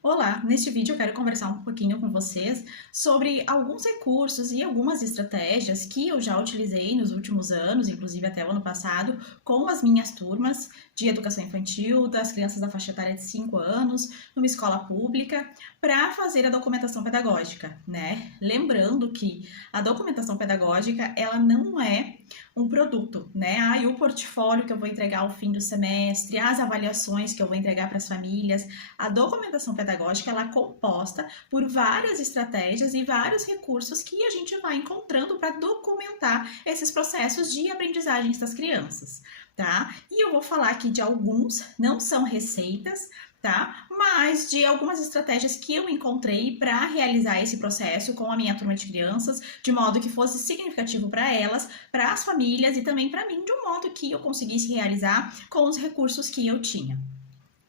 Olá, neste vídeo eu quero conversar um pouquinho com vocês sobre alguns recursos e algumas estratégias que eu já utilizei nos últimos anos, inclusive até o ano passado, com as minhas turmas de educação infantil, das crianças da faixa etária de 5 anos, numa escola pública, para fazer a documentação pedagógica, né? Lembrando que a documentação pedagógica, ela não é um produto, né? E o portfólio que eu vou entregar ao fim do semestre, as avaliações que eu vou entregar para as famílias, a documentação pedagógica ela é composta por várias estratégias e vários recursos que a gente vai encontrando para documentar esses processos de aprendizagens das crianças, tá? E eu vou falar aqui de alguns, não são receitas, tá? Mas de algumas estratégias que eu encontrei para realizar esse processo com a minha turma de crianças, de modo que fosse significativo para elas, para as famílias e também para mim, de um modo que eu conseguisse realizar com os recursos que eu tinha.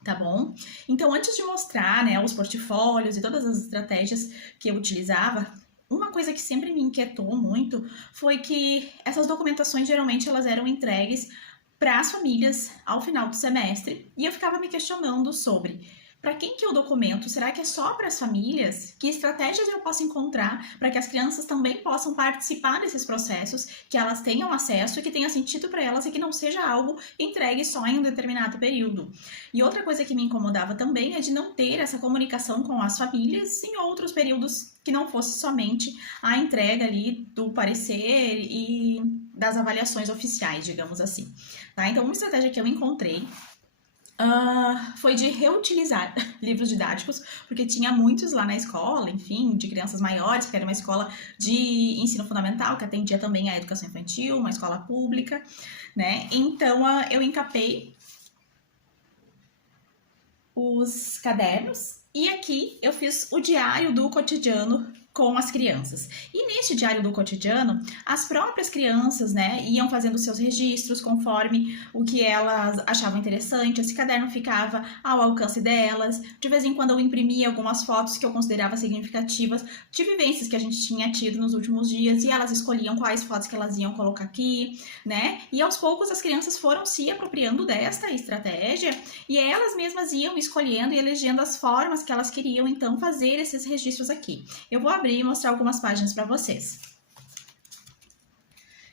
Tá bom? Então, antes de mostrar, né, os portfólios e todas as estratégias que eu utilizava, uma coisa que sempre me inquietou muito foi que essas documentações geralmente elas eram entregues para as famílias ao final do semestre e eu ficava me questionando sobre para quem que eu documento? Será que é só para as famílias? Que estratégias eu posso encontrar para que as crianças também possam participar desses processos, que elas tenham acesso e que tenha sentido para elas e que não seja algo entregue só em um determinado período? E outra coisa que me incomodava também é de não ter essa comunicação com as famílias em outros períodos que não fosse somente a entrega ali do parecer e das avaliações oficiais, digamos assim. Tá? Então, uma estratégia que eu encontrei foi de reutilizar livros didáticos, porque tinha muitos lá na escola, enfim, de crianças maiores, que era uma escola de ensino fundamental, que atendia também a educação infantil, uma escola pública, né? Então, eu encapei os cadernos e aqui eu fiz o diário do cotidiano com as crianças. E neste diário do cotidiano, as próprias crianças, né, iam fazendo seus registros conforme o que elas achavam interessante. Esse caderno ficava ao alcance delas. De vez em quando eu imprimia algumas fotos que eu considerava significativas de vivências que a gente tinha tido nos últimos dias e elas escolhiam quais fotos que elas iam colocar aqui, né? E aos poucos as crianças foram se apropriando desta estratégia e elas mesmas iam escolhendo e elegendo as formas que elas queriam então fazer esses registros aqui. Eu vou abrir e mostrar algumas páginas para vocês.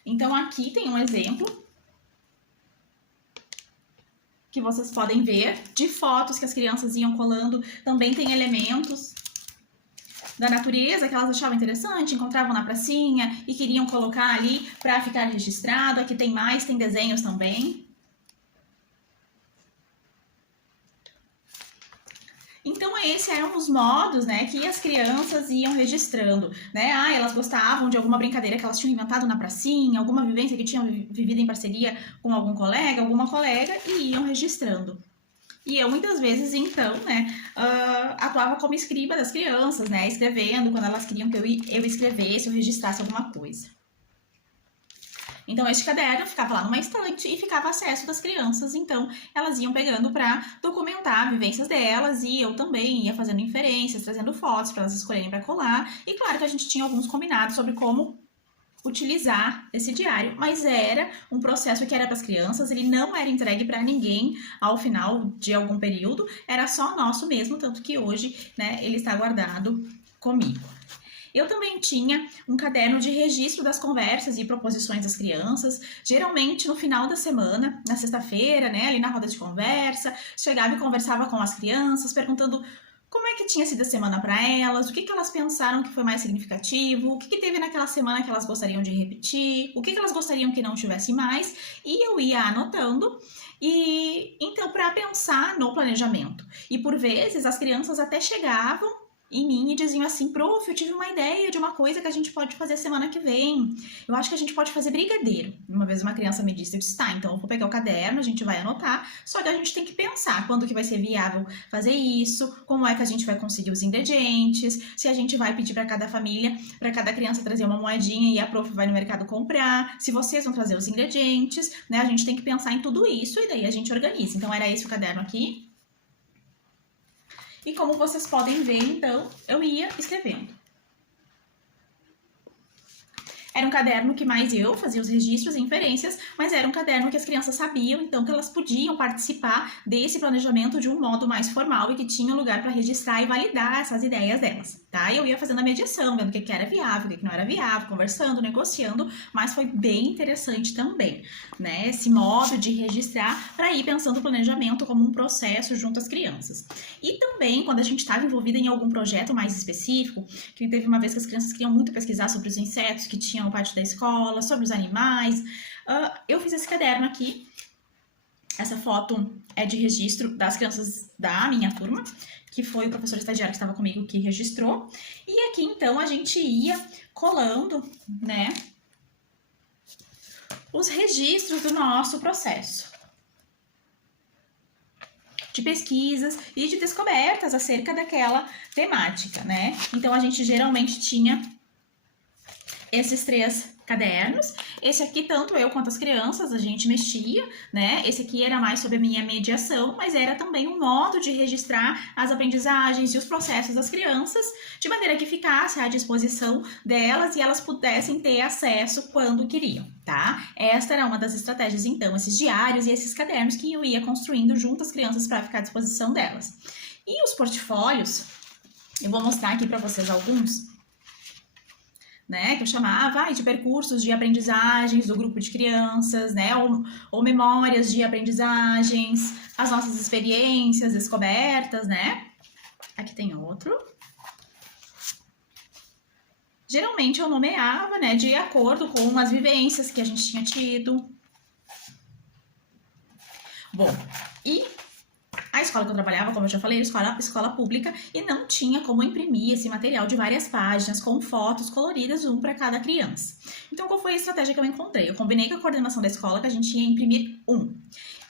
Então aqui tem um exemplo que vocês podem ver de fotos que as crianças iam colando. Também tem elementos da natureza que elas achavam interessante, encontravam na pracinha e queriam colocar ali para ficar registrado. Aqui tem mais, tem desenhos também. Então, esses eram os modos, né, que as crianças iam registrando, né? Elas gostavam de alguma brincadeira que elas tinham inventado na pracinha, alguma vivência que tinham vivido em parceria com algum colega, alguma colega, e iam registrando. E eu, muitas vezes, então, né, atuava como escriba das crianças, né, escrevendo quando elas queriam que eu escrevesse ou registrasse alguma coisa. Então, este caderno ficava lá numa estante e ficava acesso das crianças. Então, elas iam pegando para documentar vivências delas e eu também ia fazendo inferências, trazendo fotos para elas escolherem para colar. E claro que a gente tinha alguns combinados sobre como utilizar esse diário, mas era um processo que era para as crianças, ele não era entregue para ninguém ao final de algum período, era só nosso mesmo, tanto que hoje, né, ele está guardado comigo. Eu também tinha um caderno de registro das conversas e proposições das crianças, geralmente no final da semana, na sexta-feira, né, ali na roda de conversa, chegava e conversava com as crianças, perguntando como é que tinha sido a semana para elas, o que elas pensaram que foi mais significativo, o que teve naquela semana que elas gostariam de repetir, o que elas gostariam que não tivesse mais, e eu ia anotando e então para pensar no planejamento. E por vezes as crianças até chegavam em mim e diziam assim: prof, eu tive uma ideia de uma coisa que a gente pode fazer semana que vem. Eu acho que a gente pode fazer brigadeiro. Uma vez uma criança me disse, eu disse, tá, então eu vou pegar o caderno, a gente vai anotar, só que a gente tem que pensar quando que vai ser viável fazer isso, como é que a gente vai conseguir os ingredientes, se a gente vai pedir para cada família, para cada criança trazer uma moedinha e a prof vai no mercado comprar, se vocês vão trazer os ingredientes, né? A gente tem que pensar em tudo isso e daí a gente organiza. Então era esse o caderno aqui. E como vocês podem ver, então, eu ia escrevendo. Era um caderno que mais eu fazia os registros e inferências, mas era um caderno que as crianças sabiam, então, que elas podiam participar desse planejamento de um modo mais formal e que tinha lugar para registrar e validar essas ideias delas, tá? Eu ia fazendo a mediação, vendo o que era viável, o que não era viável, conversando, negociando, mas foi bem interessante também, né? Esse modo de registrar para ir pensando o planejamento como um processo junto às crianças. E também, quando a gente estava envolvida em algum projeto mais específico, que teve uma vez que as crianças queriam muito pesquisar sobre os insetos que tinham no pátio da escola, sobre os animais, eu fiz esse caderno aqui. Essa foto é de registro das crianças da minha turma, que foi o professor estagiário que estava comigo que registrou. E aqui, então, a gente ia colando, né, os registros do nosso processo de pesquisas e de descobertas acerca daquela temática, né? Então, a gente geralmente tinha esses 3 cadernos. Esse aqui, tanto eu quanto as crianças, a gente mexia, né? Esse aqui era mais sobre a minha mediação, mas era também um modo de registrar as aprendizagens e os processos das crianças, de maneira que ficasse à disposição delas e elas pudessem ter acesso quando queriam, tá? Esta era uma das estratégias, então, esses diários e esses cadernos que eu ia construindo junto às crianças para ficar à disposição delas. E os portfólios, eu vou mostrar aqui para vocês alguns, né, que eu chamava de percursos de aprendizagens do grupo de crianças, né, ou memórias de aprendizagens, as nossas experiências, descobertas, né. Aqui tem outro. Geralmente eu nomeava, né, de acordo com as vivências que a gente tinha tido. Bom, e a escola que eu trabalhava, como eu já falei, era escola pública e não tinha como imprimir esse material de várias páginas com fotos coloridas, um para cada criança. Então, qual foi a estratégia que eu encontrei? Eu combinei com a coordenação da escola que a gente ia imprimir um.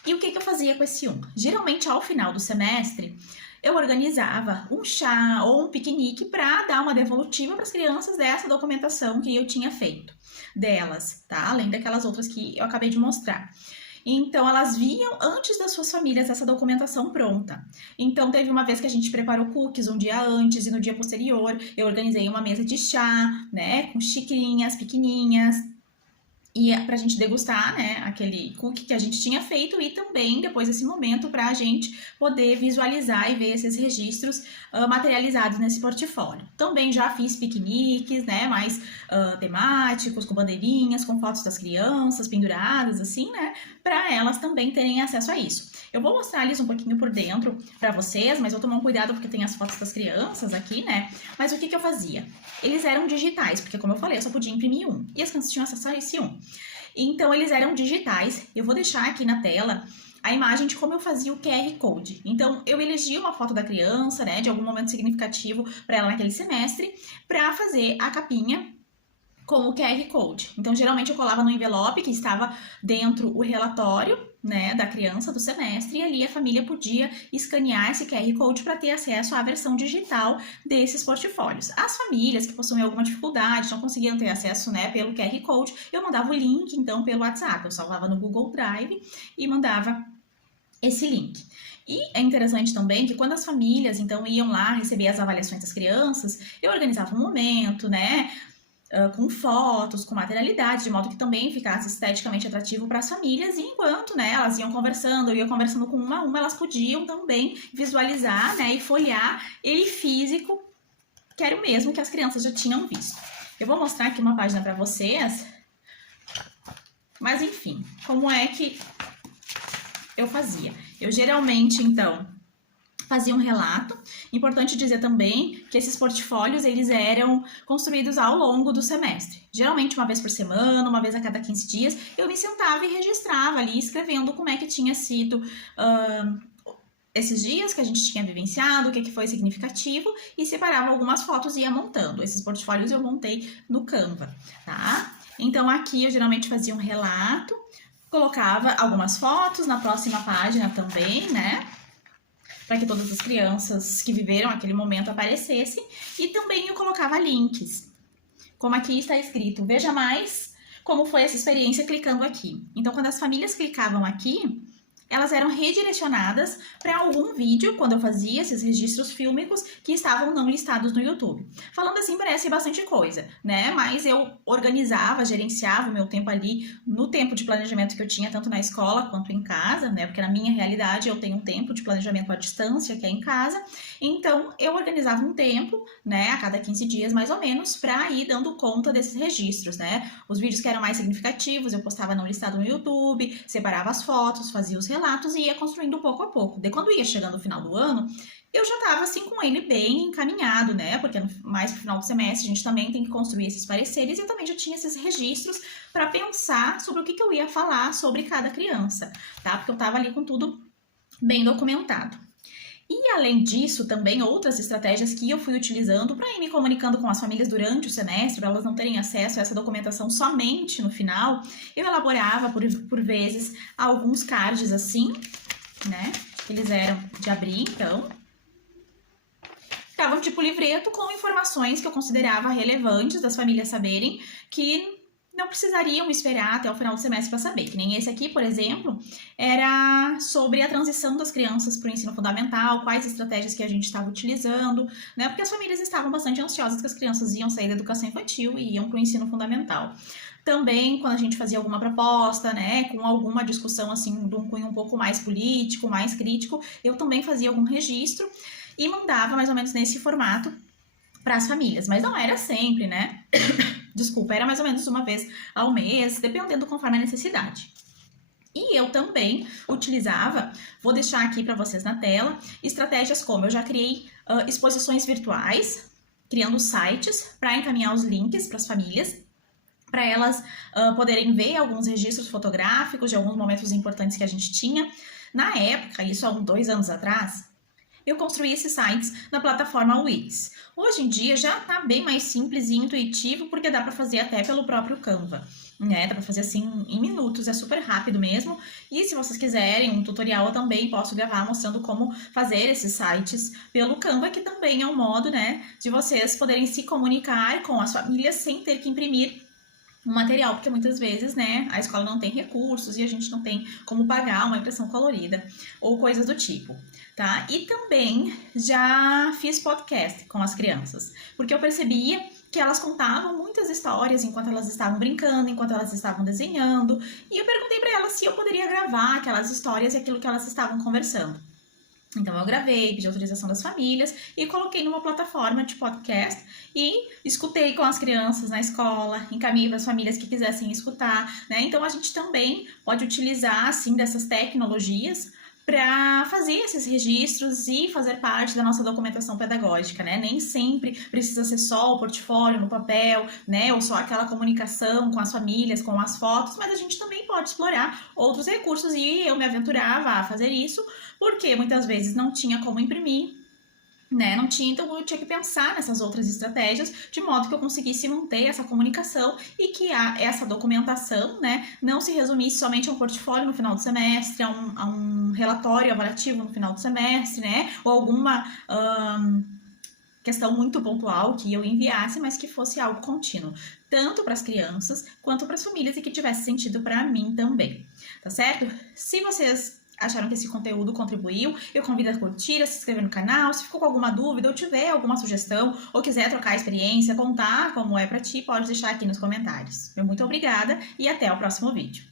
E o que eu fazia com esse um? Geralmente, ao final do semestre, eu organizava um chá ou um piquenique para dar uma devolutiva para as crianças dessa documentação que eu tinha feito delas, tá? Além daquelas outras que eu acabei de mostrar. Então, elas viam antes das suas famílias essa documentação pronta. Então, teve uma vez que a gente preparou cookies um dia antes e no dia posterior eu organizei uma mesa de chá, né, com xicrinhas pequenininhas, e pra gente degustar, né, aquele cookie que a gente tinha feito e também, depois desse momento, pra gente poder visualizar e ver esses registros materializados nesse portfólio. Também já fiz piqueniques, né, mais temáticos, com bandeirinhas, com fotos das crianças penduradas, assim, né, pra elas também terem acesso a isso. Eu vou mostrar-lhes um pouquinho por dentro pra vocês, mas vou tomar um cuidado porque tem as fotos das crianças aqui, né, mas o que eu fazia? Eles eram digitais, porque como eu falei, eu só podia imprimir um, e as crianças tinham acesso a esse um. Então, eles eram digitais. Eu vou deixar aqui na tela a imagem de como eu fazia o QR Code. Então, eu elegia uma foto da criança, né, de algum momento significativo para ela naquele semestre, para fazer a capinha com o QR Code. Então, geralmente eu colava no envelope que estava dentro o relatório, né, da criança do semestre, e ali a família podia escanear esse QR Code para ter acesso à versão digital desses portfólios. As famílias que possuem alguma dificuldade, não conseguiam ter acesso, né, pelo QR Code, eu mandava o link, então, pelo WhatsApp. Eu salvava no Google Drive e mandava esse link. E é interessante também que quando as famílias, então, iam lá receber as avaliações das crianças, eu organizava um momento, né, com fotos, com materialidade, de modo que também ficasse esteticamente atrativo para as famílias, e enquanto, né, elas iam conversando, eu ia conversando com uma a uma, elas podiam também visualizar, né, e folhear ele físico, que era o mesmo que as crianças já tinham visto. Eu vou mostrar aqui uma página para vocês, mas enfim, como é que eu fazia? Eu geralmente, então, fazia um relato. Importante dizer também que esses portfólios, eles eram construídos ao longo do semestre. Geralmente uma vez por semana, uma vez a cada 15 dias, eu me sentava e registrava ali, escrevendo como é que tinha sido esses dias que a gente tinha vivenciado, o que foi significativo, e separava algumas fotos e ia montando. Esses portfólios eu montei no Canva, tá? Então aqui eu geralmente fazia um relato, colocava algumas fotos na próxima página também, né? Para que todas as crianças que viveram aquele momento aparecessem. E também eu colocava links, como aqui está escrito, veja mais como foi essa experiência clicando aqui. Então, quando as famílias clicavam aqui, elas eram redirecionadas para algum vídeo, quando eu fazia esses registros fílmicos, que estavam não listados no YouTube. Falando assim, parece bastante coisa, né? Mas eu organizava, gerenciava o meu tempo ali no tempo de planejamento que eu tinha, tanto na escola quanto em casa, né? Porque na minha realidade eu tenho um tempo de planejamento à distância, que é em casa. Então, eu organizava um tempo, né, a cada 15 dias mais ou menos, para ir dando conta desses registros, né? Os vídeos que eram mais significativos, eu postava não listado no YouTube, separava as fotos, fazia os relatos e ia construindo pouco a pouco. De quando ia chegando o final do ano, eu já estava assim com ele bem encaminhado, né? Porque mais pro final do semestre a gente também tem que construir esses pareceres e eu também já tinha esses registros para pensar sobre o que eu ia falar sobre cada criança, tá? Porque eu estava ali com tudo bem documentado. E além disso, também outras estratégias que eu fui utilizando para ir me comunicando com as famílias durante o semestre, para elas não terem acesso a essa documentação somente no final, eu elaborava por vezes alguns cards assim, né? Eles eram de abrir, então. Estavam tipo livreto com informações que eu considerava relevantes das famílias saberem, que não precisariam esperar até o final do semestre para saber. Que nem esse aqui, por exemplo, era sobre a transição das crianças para o ensino fundamental, quais estratégias que a gente estava utilizando, né? Porque as famílias estavam bastante ansiosas que as crianças iam sair da educação infantil e iam para o ensino fundamental. Também, quando a gente fazia alguma proposta, né, com alguma discussão assim, de um cunho um pouco mais político, mais crítico, eu também fazia algum registro e mandava mais ou menos nesse formato para as famílias, mas não era sempre, né? Desculpa, era mais ou menos uma vez ao mês, dependendo conforme a necessidade. E eu também utilizava, vou deixar aqui para vocês na tela, estratégias como eu já criei exposições virtuais, criando sites para encaminhar os links para as famílias, para elas poderem ver alguns registros fotográficos de alguns momentos importantes que a gente tinha. Na época, isso há uns 2 anos atrás, eu construí esses sites na plataforma Wix. Hoje em dia já tá bem mais simples e intuitivo, porque dá para fazer até pelo próprio Canva, né? Dá para fazer assim em minutos, é super rápido mesmo. E se vocês quiserem um tutorial, eu também posso gravar mostrando como fazer esses sites pelo Canva, que também é um modo, né, de vocês poderem se comunicar com as famílias sem ter que imprimir um material, porque muitas vezes, né, a escola não tem recursos e a gente não tem como pagar uma impressão colorida ou coisas do tipo, tá? E também já fiz podcast com as crianças, porque eu percebia que elas contavam muitas histórias enquanto elas estavam brincando, enquanto elas estavam desenhando, e eu perguntei para elas se eu poderia gravar aquelas histórias e aquilo que elas estavam conversando. Então eu gravei, pedi autorização das famílias e coloquei numa plataforma de podcast e escutei com as crianças na escola, encaminhei para as famílias que quisessem escutar, né? Então a gente também pode utilizar assim dessas tecnologias para fazer esses registros e fazer parte da nossa documentação pedagógica, né? Nem sempre precisa ser só o portfólio no papel, né? Ou só aquela comunicação com as famílias, com as fotos, mas a gente também pode explorar outros recursos e eu me aventurava a fazer isso, porque muitas vezes não tinha como imprimir, né? Não tinha, então eu tinha que pensar nessas outras estratégias de modo que eu conseguisse manter essa comunicação e que essa documentação, né, não se resumisse somente a um portfólio no final do semestre, a um relatório avaliativo no final do semestre, né, ou alguma questão muito pontual que eu enviasse, mas que fosse algo contínuo, tanto para as crianças quanto para as famílias e que tivesse sentido para mim também, tá certo? Se vocês acharam que esse conteúdo contribuiu, eu convido a curtir, a se inscrever no canal. Se ficou com alguma dúvida ou tiver alguma sugestão ou quiser trocar experiência, contar como é pra ti, pode deixar aqui nos comentários. Meu muito obrigada e até o próximo vídeo.